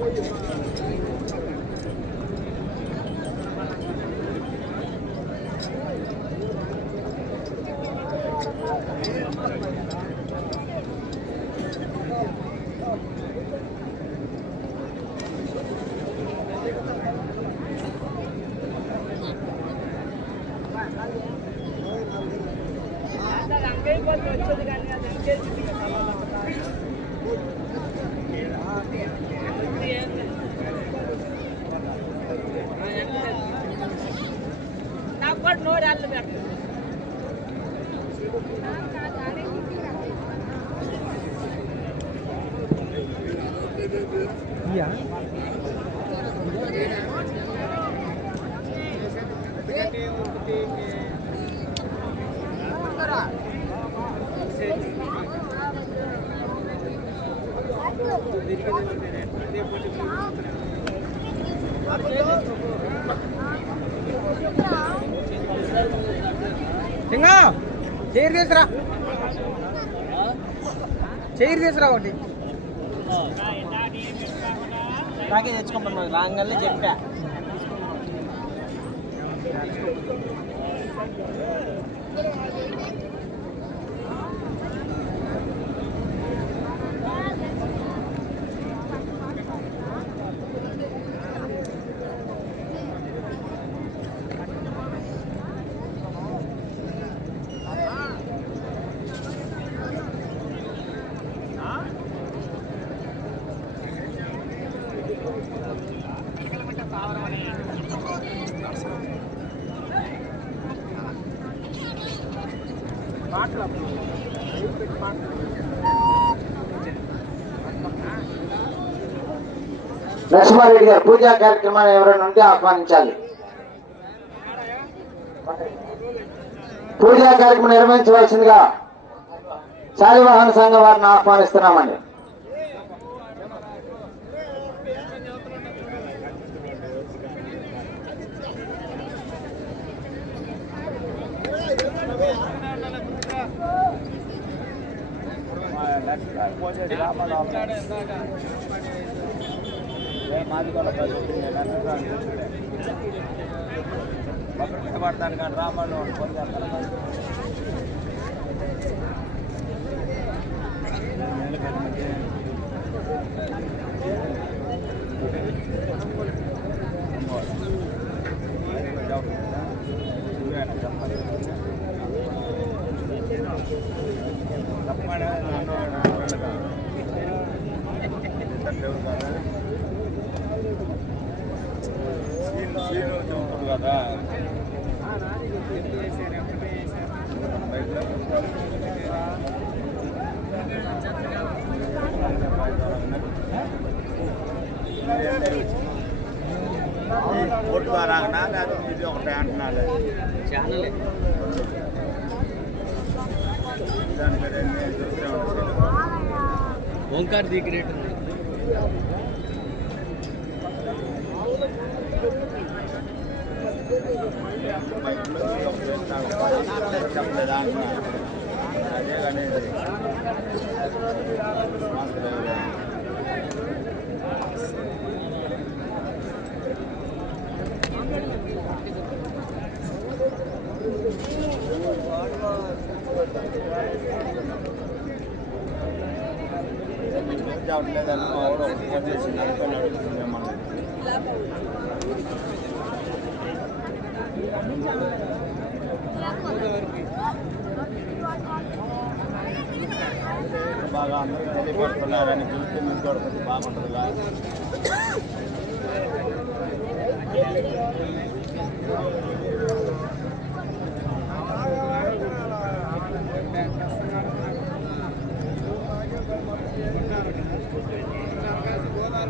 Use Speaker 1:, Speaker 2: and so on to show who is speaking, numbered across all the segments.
Speaker 1: Thank you.
Speaker 2: నాకు chair తీసురా chair తీసురా ఒకటి.
Speaker 3: నాకే తెచ్చుకోమన్నాను రాగానే చెప్పా.
Speaker 4: నరసింహారెడ్డి గారు పూజా కార్యక్రమాన్ని ఎవరైనా ఉంటే ఆహ్వానించాలి. పూజా కార్యక్రమం నిర్వహించవలసిందిగా శాలివాహన సంఘం వారిని ఆహ్వానిస్తున్నామండి.
Speaker 3: పడతాను కానీ రామాలు పొందారు ఓటు రాగనా లేకపోతే ఇది ఒకటే అంటున్నారు
Speaker 2: ఛానల్ ఓంకార్ ది గ్రేట్
Speaker 3: బయటలో ఇది ఒకటి చెప్పలేదా అదే కానీ యూజ్ అవ్వట్లేదని మా వాడు ఫోన్ చేసి అనుకొని బాగా అందరూ వెళ్ళి పడుతున్నారని చూస్తే మీకు కూడా కొంచెం
Speaker 2: బాగుంటుందిలా Thank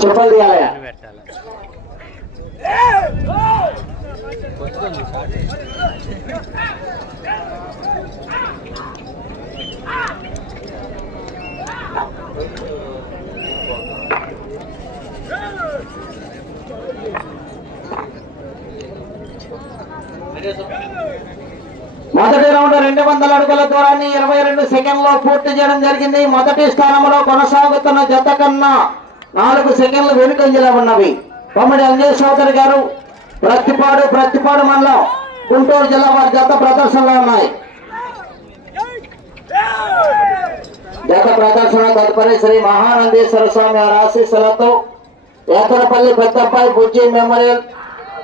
Speaker 4: చెప్పలు తీయాలి మొదటి రౌండ్ రెండు వందల అడుగుల దూరాన్ని ఇరవై రెండు సెకండ్లో పూర్తి చేయడం జరిగింది. మొదటి స్థానంలో కొనసాగుతున్న జత కన్నా నాలుగు సెకండ్లు వెనుకంజలా ఉన్నవి. కొమ్మడి అంజయ్ చౌదరి గారు ప్రతిపాడు ప్రతిపాడు మండలం గుంటూరు జిల్లా వారి జత ప్రదర్శనలో ఉన్నాయి. జత ప్రదర్శన తదుపరి శ్రీ మహానందేశ్వర స్వామి వారి ఆశీస్సులతో ఏతరపల్లి పెద్దబ్బాయి బుజ్జి మెమోరియల్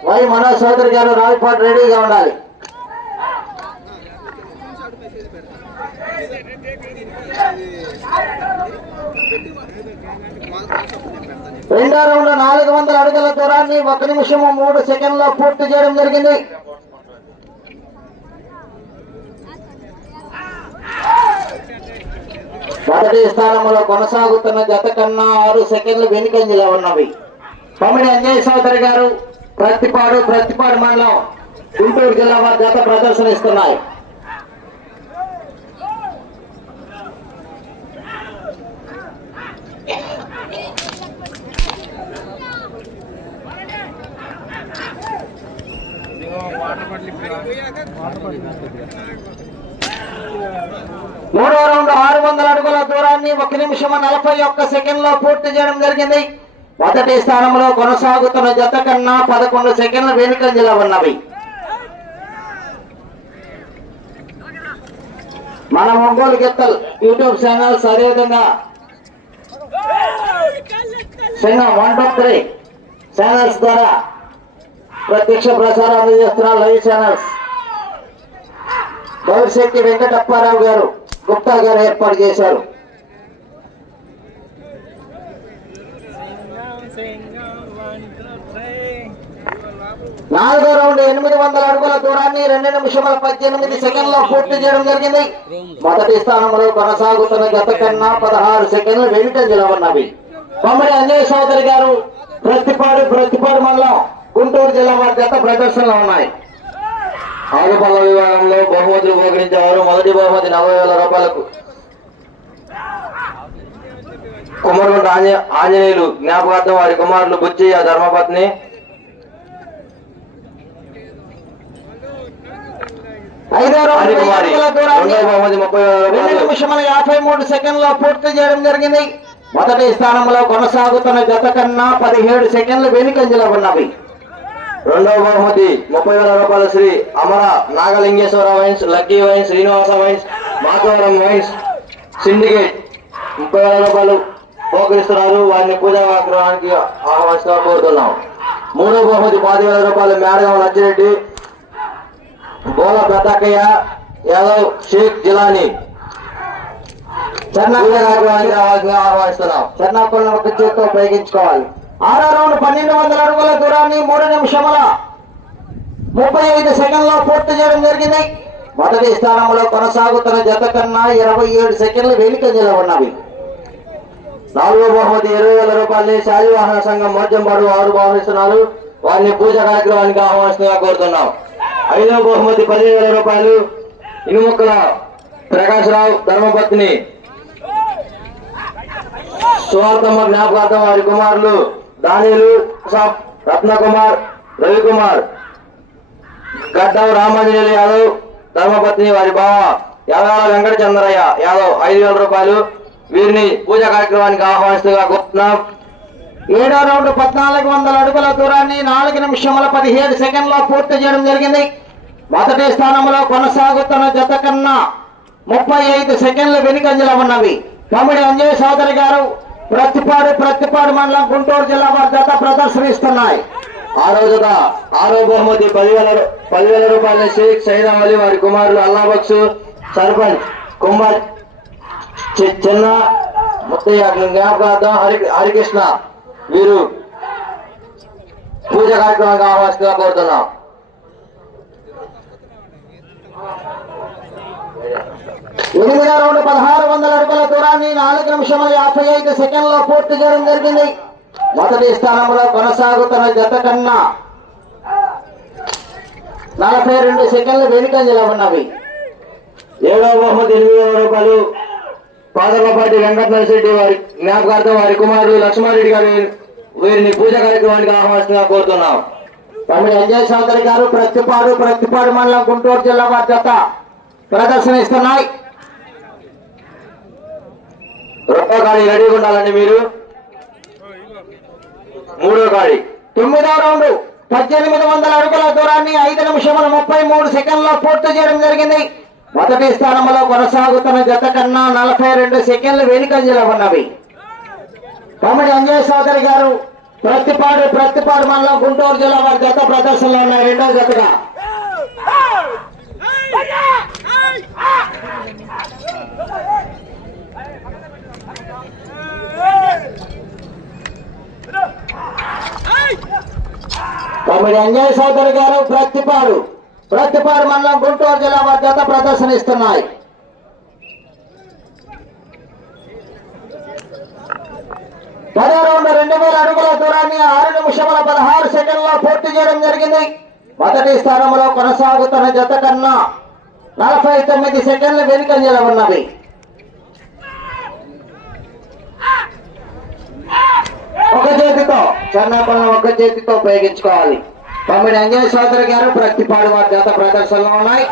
Speaker 4: వై మనోజ్ చౌదరి గారు రావిపాటు రెడీగా ఉండాలి. రెండో రౌండ్ నాలుగు వందల అడుగుల దూరాన్ని ఒక నిమిషము మూడు సెకండ్లో పూర్తి చేయడం జరిగింది. మొదటి స్థానంలో కొనసాగుతున్న జత కన్నా ఆరు సెకండ్లు వెనుకంజలో ఉన్నవి. పమిడి అంజయ్ సోదరి గారు ప్రతిపాడు ప్రతిపాడు మండలం గుంటూరు జిల్లా వారి జత ప్రదర్శనిస్తున్నాయి మూడో రౌండ్ ఆరు వందల అడుగుల దూరాన్ని ఒక నిమిషం నలభై ఒక్క సెకండ్లో పూర్తి చేయడం జరిగింది. మొదటి స్థానంలో కొనసాగుతున్న జత కన్నా పదకొండు సెకండ్ల వెనుకంజలో ఉన్నవి. మన ఒంగోలు గిత్తల్ యూట్యూబ్ ఛానల్స్ అదేవిధంగా Singam one two three channels ద్వారా ప్రత్యక్ష ప్రసారాన్ని అందజేస్తున్న లైవ్ ఛానల్స్ భవిష్యత్తు వెంకటప్పారావు గారు గుప్తా గారు ఏర్పాటు చేశారు. నాలుగో రౌండ్ ఎనిమిది వందల అడుగుల దూరాన్ని రెండు నిమిషముల పద్దెనిమిది సెకండ్లో పూర్తి చేయడం జరిగింది. మొదటి స్థానంలో కొనసాగుతున్న గత కన్నా పదహారు సెకండ్లు వెనుకంజలో ఉన్నవి. కొమ్మడి అంజయ్ చౌదరి గారు ప్రతిపాడు ప్రతిపాడు మండలం. గుంటూరు జిల్లా వారి గత ప్రదర్శనలో ఉన్నాయి. ఆరుపల్ల విభాగంలో బహుమతులు ఉపయోగించేవారు మొదటి బహుమతి నలభై వేల రూపాయలకు. కుమారుడు ఆంజ- ఆంజనేయులు జ్ఞాపకార్థం వారి కుమారులు బుచ్చయ్య ధర్మపత్ని. నిమిషముల యాభై మూడు సెకండ్లో పూర్తి చేయడం జరిగింది. మొదటి స్థానంలో కొనసాగుతున్న గత కన్నా పదిహేడు సెకండ్లు వెనుకంజలో ఉన్నవి.
Speaker 5: రెండవ బహుమతి ముప్పై వేల రూపాయల Shri Amara Nagalingeshwara wines lucky wines Srinivasa wines Madhavaram wines syndicate. ముప్పై వేల రూపాయలు పోకరిస్తున్నారు. వారిని పూజా కార్యక్రమానికి ఆహ్వానిస్తూ కోరుతున్నాం. మూడవ బహుమతి పది వేల రూపాయలు మేడగం లచ్చిరెడ్డి బోల పెద్దక్కయ్య యాదవ్ షేక్ జిలానీ. రావాల్సిందిగా ఆహ్వానిస్తున్నాం.
Speaker 4: చెన్నాకులను ఒక చేతితో ఉపయోగించుకోవాలి ఆరో పన్నెండు వందల అడుగుల దూరాన్ని మూడు నిమిషముల ముప్పై ఐదు సెకండ్లో పూర్తి చేయడం జరిగింది. మొదటి స్థానంలో కొనసాగుతున్న జత కన్నా ఇరవై ఏడు సెకండ్లు వెనుకంజలో ఉన్నవి.
Speaker 5: నాలుగో బహుమతి ఇరవై వేల రూపాయలని శాలివాహన సంఘం మోర్జంపాడు వారు భావిస్తున్నారు వారిని పూజ కార్యక్రమానికి ఆహ్వానిస్తున్నా కోరుతున్నాం. ఐదవ బహుమతి పదిహేను వేల రూపాయలు. ఇనుముక్కల ప్రకాశ్రావు ధర్మపత్ని. సువార్తమ్మ జ్ఞాపకార్థం వారి కుమారులు దానిలు రత్నకుమార్ రవికుమార్ గడ్డం రామాంజనేయులు యాదవ్ ధర్మపత్ని వారి బావ యాదాల వెంకట చంద్రయ్య యాదవ్ ఐదు వేల రూపాయలు. వీరిని పూజా కార్యక్రమానికి ఆహ్వానిస్తుగా కోరుతున్నాం.
Speaker 4: ఏడో రౌండ్ పద్నాలుగు వందల అడుగుల దూరాన్ని నాలుగు నిమిషముల పదిహేడు సెకండ్లో పూర్తి చేయడం జరిగింది. మొదటి స్థానంలో కొనసాగుతున్న జత కన్నా ముప్పై ఐదు సెకండ్లు వెనుకంజలో ఉన్నవి. తమిడి అంజయ్ సోదరి గారు ప్రతిపాడు ప్రతిపాడు మండలం గుంటూరు జిల్లా వారి జత ప్రదర్శనిస్తున్నాయి.
Speaker 5: ఆ రోజున ఆరో బహుమతి పదివేల పదివేల రూపాయల షేక్ సైదం అలీ వారి కుమారులు అల్లాబక్స్ సర్పంచ్ కుంభర్ చిన్న ముత్తయ్య జ్ఞాపకార్థం హరి హరికృష్ణ వీరు పూజ కార్యక్రమానికి ఆహ్వానిస్తుగా కోరుతున్నాం.
Speaker 4: ఎనిమిదో రౌండ్ పదహారు వందల అడుగుల దూరాన్ని నాలుగు నిమిషముల యాభై ఐదు సెకండ్లో పూర్తి చేయడం జరిగింది. మొదటి స్థానంలో కొనసాగుతున్న జత కన్నా నలభై రెండు సెకండ్లు వెనుకంజలో ఉన్నవి.
Speaker 5: ఏడవ బహుమతి ఎనిమిది వేల రూపాయలు పాదలపాటి వెంకట నరసిరెడ్డి వారి జ్ఞాపకార్థం వారి కుమారుడు లక్ష్మారెడ్డి గారి వీరిని పూజ కార్యక్రమానికి ఆహ్వానిస్తున్నా కోరుతున్నాం.
Speaker 4: తమిళ అంజయ్ చౌదరి గారు ప్రతిపాడు ప్రతిపాడు మండలం గుంటూరు జిల్లా వారి జత ప్రదర్శన ఇస్తున్నాయి.
Speaker 5: రెండో గాడి రెడీగా ఉండాలండి మీరు. మూడో గాడి.
Speaker 4: తొమ్మిదో రౌండ్ పద్దెనిమిది వందల అడుగుల దూరాన్ని ఐదు నిమిషముల ముప్పై మూడు సెకండ్లో పూర్తి చేయడం జరిగింది. మొదటి స్థానంలో కొనసాగుతున్న జత కన్నా నలభై రెండు సెకండ్లు వెనుకంజలో ఉన్నవి. తమ్ముడి అంజయ్ సోదరి గారు ప్రతిపాడు ప్రతిపాడు మండలం గుంటూరు జిల్లా వారి జత ప్రదర్శనలో ఉన్నాయి రెండో జతగా. తమిళ అంజయ్ సోదరి గారు ప్రతిపాడు. ప్రతిపాడు మండలం గుంటూరు జిల్లా భద్రత జత ప్రదర్శన రౌండ్ రెండు వేల అడుగుల దూరాన్ని ఆరు నిమిషముల పదహారు సెకండ్లో పూర్తి చేయడం జరిగింది. మొదటి స్థానంలో కొనసాగుతున్న జత కన్నా నలభై తొమ్మిది సెకండ్లు వెనుకంజలో ఉన్నవి ఒక చేతితో చెన్నాపల్లి ఒక చేతితో ఉపయోగించుకోవాలి. తమ్మిడి అంజయ్ చౌదరి గారు ప్రతిపాడు వారి జత ప్రదర్శనలో ఉన్నాయి.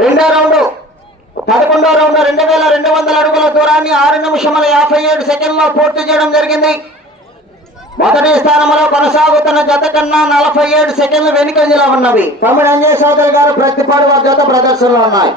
Speaker 4: రెండో రౌండ్. పదకొండో రౌండ్. రెండు వేల రెండు దూరాన్ని ఆరు నిమిషముల యాభై ఏడు సెకండ్లో పూర్తి చేయడం జరిగింది. మొదటి స్థానంలో కొనసాగుతున్న జత కన్నా నలభై ఏడు సెకండ్లు వెనుకంజలో ఉన్నవి. తమిళ అంజయ్ గారు ప్రతిపాడు వారి జత ప్రదర్శనలో ఉన్నాయి.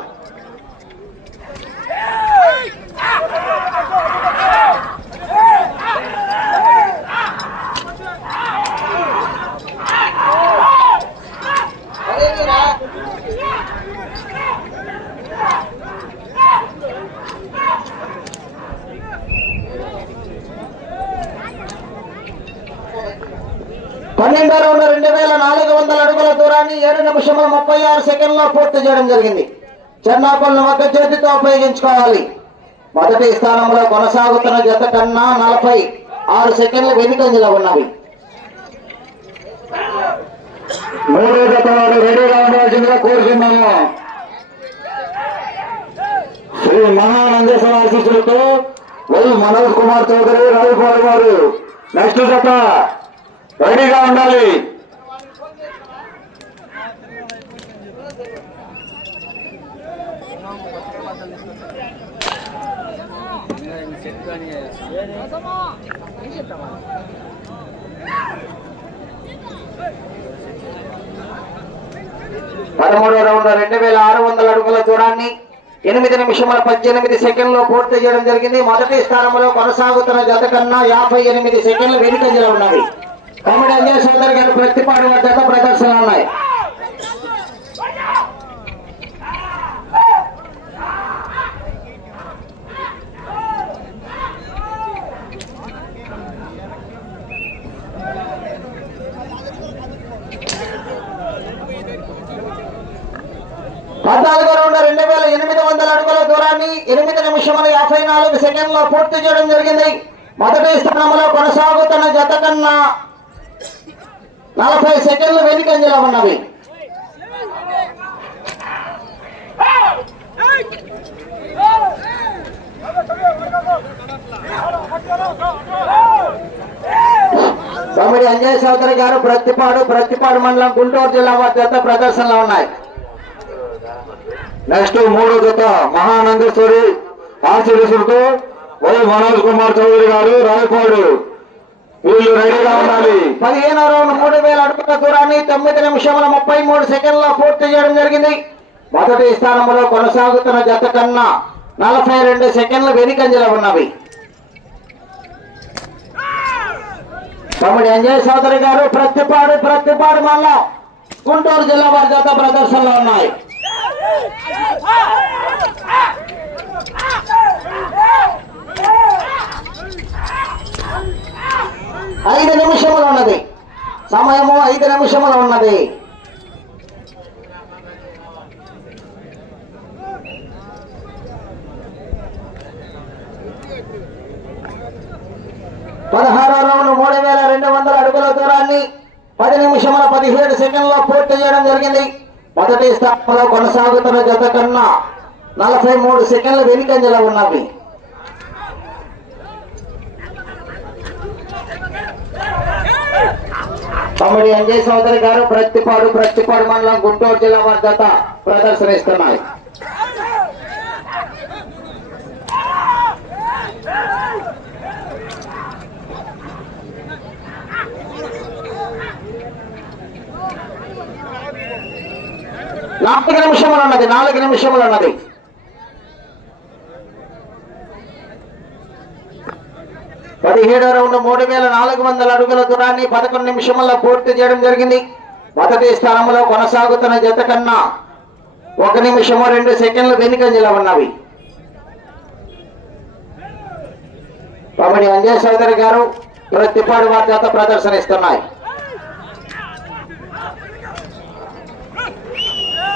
Speaker 4: పన్నెండో రౌండ్ రెండు వేల నాలుగు వందల అడుగుల దూరాన్ని ఏడు నిమిషముల ముప్పై ఆరు సెకండ్లో పూర్తి చేయడం జరిగింది. చెన్నాపల్లి ఒక చేతితో ఉపయోగించుకోవాలి. మొదటి స్థానంలో కొనసాగుతున్న జత కన్నా నలభై ఆరు సెకండ్లు వెనుకంజలో ఉన్నవి.
Speaker 5: మూడో వారు రెడీగా ఉండవలసిందిగా కోరుతున్నాము శ్రీ మహానందేశ్వర ఆశీస్సులతో వై మనోజ్ కుమార్ చౌదరి రవి గారు. నెక్స్ట్ జత. రెడీగా ఉండాలి.
Speaker 2: సెట్
Speaker 4: పదమూడో రౌండ్ రెండు వేల ఆరు వందల అడుగుల దూరాన్ని ఎనిమిది నిమిషముల పద్దెనిమిది సెకండ్లు పూర్తి చేయడం జరిగింది. మొదటి స్థానంలో కొనసాగుతున్న జత కన్నా యాభై ఎనిమిది సెకండ్లు వెనుకంజలో ఉన్నవి కమిడి అంజయ్ సోదరి ప్రతిపాడు వద్ద ప్రదర్శనలు ఉన్నాయి. పద్నాలుగో రౌండ్ రెండు వేల ఎనిమిది వందల అడుగుల దూరాన్ని ఎనిమిది నిమిషముల యాభై నాలుగు సెకండ్లో పూర్తి చేయడం జరిగింది. మొదటి స్థానంలో కొనసాగుతున్న జత కన్నా నలభై సెకండ్లు వెనుకంజలో ఉన్నవి. తమిడి అంజయ్ చౌదరి గారు ప్రతిపాడు ప్రతిపాడు మండలం గుంటూరు జిల్లా వద్ద ప్రదర్శనలు ప్రదర్శనలో ఉన్నాయి.
Speaker 5: నెక్స్ట్ మూడో జత మహానందేశ్వరి ఆశీర్వసులతో వై మనోజ్ కుమార్ చౌదరి గారు రాయపాడు. వీళ్ళు రెడీగా ఉండాలి
Speaker 4: పదిహేనో రౌండ్ మూడు వేల అడుగుల దూరాన్ని తొమ్మిది నిమిషముల ముప్పై మూడు సెకండ్లో పూర్తి చేయడం జరిగింది మొదటి స్థానంలో కొనసాగుతున్న జత కన్నా నలభై రెండు సెకండ్లు వెనుకంజలో ఉన్నవి తమ్ముడి అంజయ్ చౌదరి గారు ప్రతిపాడు ప్రతిపాడు మండలం గుంటూరు జిల్లా వారి జత ప్రదర్శనలో ఉన్నాయి ఐదు నిమిషములు ఉన్నది. సమయము ఐదు నిమిషములు ఉన్నది. పదహారో రౌండ్ మూడు వేల రెండు వందల అడుగుల దూరాన్ని పది నిమిషముల పదిహేడు సెకండ్లో పూర్తి చేయడం జరిగింది. మొదటి స్థానంలో కొనసాగుతున్న జత కన్నా నలభై మూడు సెకండ్లు వెనుకంజలో ఉన్నవి. తమ్ముడు ఎంజయ్ చౌదరి గారు ప్రత్తిపాడు ప్రత్తిపాడు మండలం గుంటూరు జిల్లా వారి ప్రదర్శనిస్తున్నాయి. నాలుగు నిమిషములు ఉన్నది నాలుగు నిమిషములు ఉన్నది. పదిహేడో రౌండ్ మూడు వేల నాలుగు వందల అడుగుల దూరాన్ని పదకొండు నిమిషంలో పూర్తి చేయడం జరిగింది. మొదటి స్థానంలో కొనసాగుతున్న జత కన్నా ఒక నిమిషము రెండు సెకండ్లు వెనుకంజలో ఉన్నవి కబడ్డీ అంజయ్ చౌదరి గారు ప్రతిపాడు వారి జత ప్రదర్శనిస్తున్నాయి.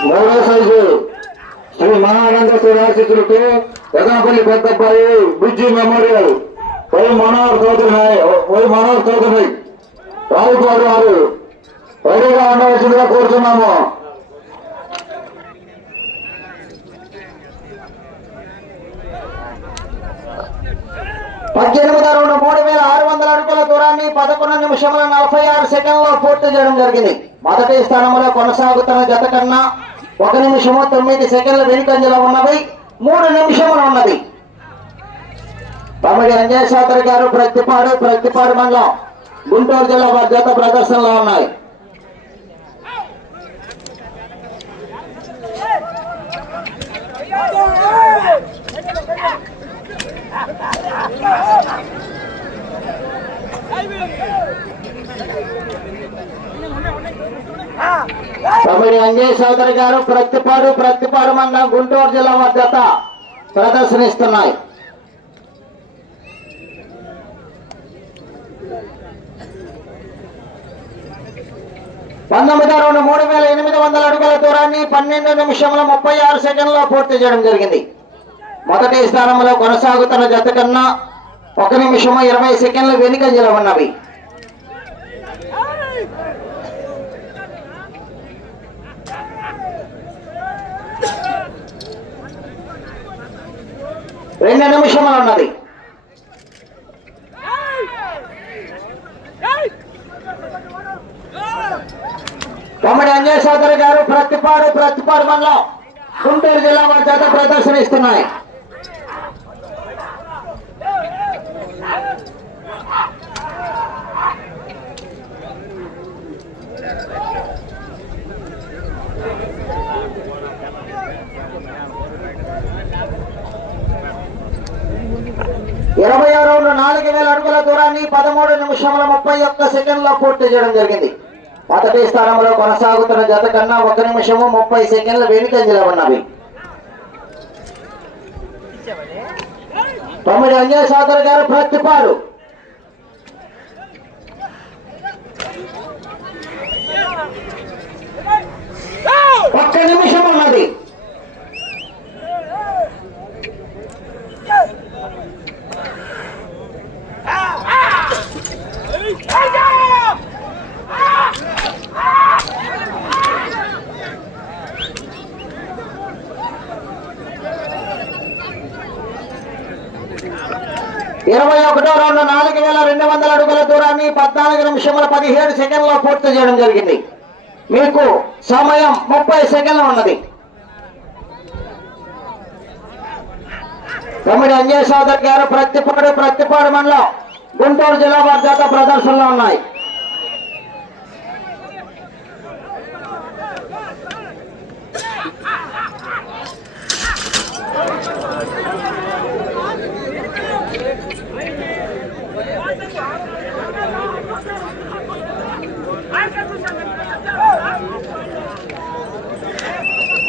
Speaker 5: మూడో సైజు శ్రీ మహానంద శ్రీరాశితులకు Edapalli పెద్దబ్బాయి Bujji memorial. Y Manohar Chowdary Y Manohar Chowdary Ravupadu వారు రెడీగా ఉండవలసిందిగా కోరుతున్నాము.
Speaker 4: పద్దెనిమిది రెండు మూడు వేల ఆరు వందల అడుగుల దూరాన్ని పదకొండు నిమిషముల నలభై ఆరు సెకండ్లో పూర్తి చేయడం జరిగింది. మొదటి స్థానంలో కొనసాగుతున్న జత కన్నా ఒక నిమిషము తొమ్మిది సెకండ్ల వెనుకంజలో ఉన్నవి మూడు నిమిషములు ఉన్నది. తమిడి అంజయ్ గారు ప్రతిపాడు ప్రతిపాడు మండలం గుంటూరు జిల్లా వారి జత ప్రదర్శనలో ఉన్నాయి. తమిడి అంజయ్ చౌదరి గారు ప్రతిపాడు ప్రతిపాడు మండలం గుంటూరు జిల్లా భద్రత ప్రదర్శనిస్తున్నాయి. పంతొమ్మిది రెండు మూడు వేల ఎనిమిది వందల అడుగుల దూరాన్ని పన్నెండు నిమిషముల ముప్పై ఆరు సెకండ్లో పూర్తి చేయడం జరిగింది. మొదటి స్థానంలో కొనసాగుతున్న జత కన్నా ఒక నిమిషము ఇరవై సెకండ్లు వెనుకంజలో ఉన్నవి. రెండు నిమిషములు ఉన్నది. తమ్ముడి గారు ప్రతిపాడు ప్రతిపాడు మండలం గుంటూరు జిల్లా వారి చేత ప్రదర్శనిస్తున్నాయి. ఇరవై ఆరు నాలుగు వేల అడుగుల దూరాన్ని పదమూడు నిమిషముల ముప్పై ఒక్క సెకండ్లో పూర్తి చేయడం జరిగింది. మొదటి స్థానంలో కొనసాగుతున్న జత కన్నా ఒక నిమిషము ముప్పై సెకండ్లు వెనుకంజలో ఉన్నవి. తొమ్మిది అంజయ్ సోదరు గారు ప్రతిపాలు ఒక్క నిమిషం ఉన్నది. ఇరవై ఒకటో రౌండ్ నాలుగు వేల రెండు వందల అడుగుల దూరాన్ని పద్నాలుగు నిమిషముల పదిహేడు సెకండ్లో పూర్తి చేయడం జరిగింది. మీకు సమయం ముప్పై సెకండ్లు ఉన్నది. తమ్మిడి అంజయ్ సోదర్ గారు ప్రతిపాడు ప్రతిపాడు మండలం గుంటూరు జిల్లా వారి ప్రదర్శనలో ఉన్నాయి
Speaker 1: Thank you.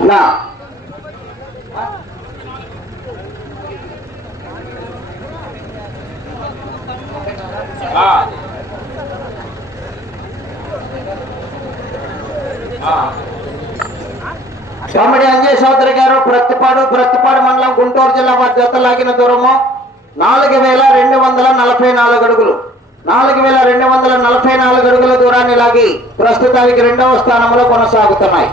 Speaker 4: Now, Ah. కమిడి Anjay Chowdary గారు ప్రతిపాడు ప్రతిపాడు మండలం గుంటూరు జిల్లా వారి జత లాగిన దూరము నాలుగు వేల రెండు వందల నలభై నాలుగు అడుగులు. నాలుగు వేల రెండు వందల నలభై నాలుగు అడుగుల దూరాన్ని లాగి ప్రస్తుతానికి రెండవ స్థానంలో కొనసాగుతున్నాయి.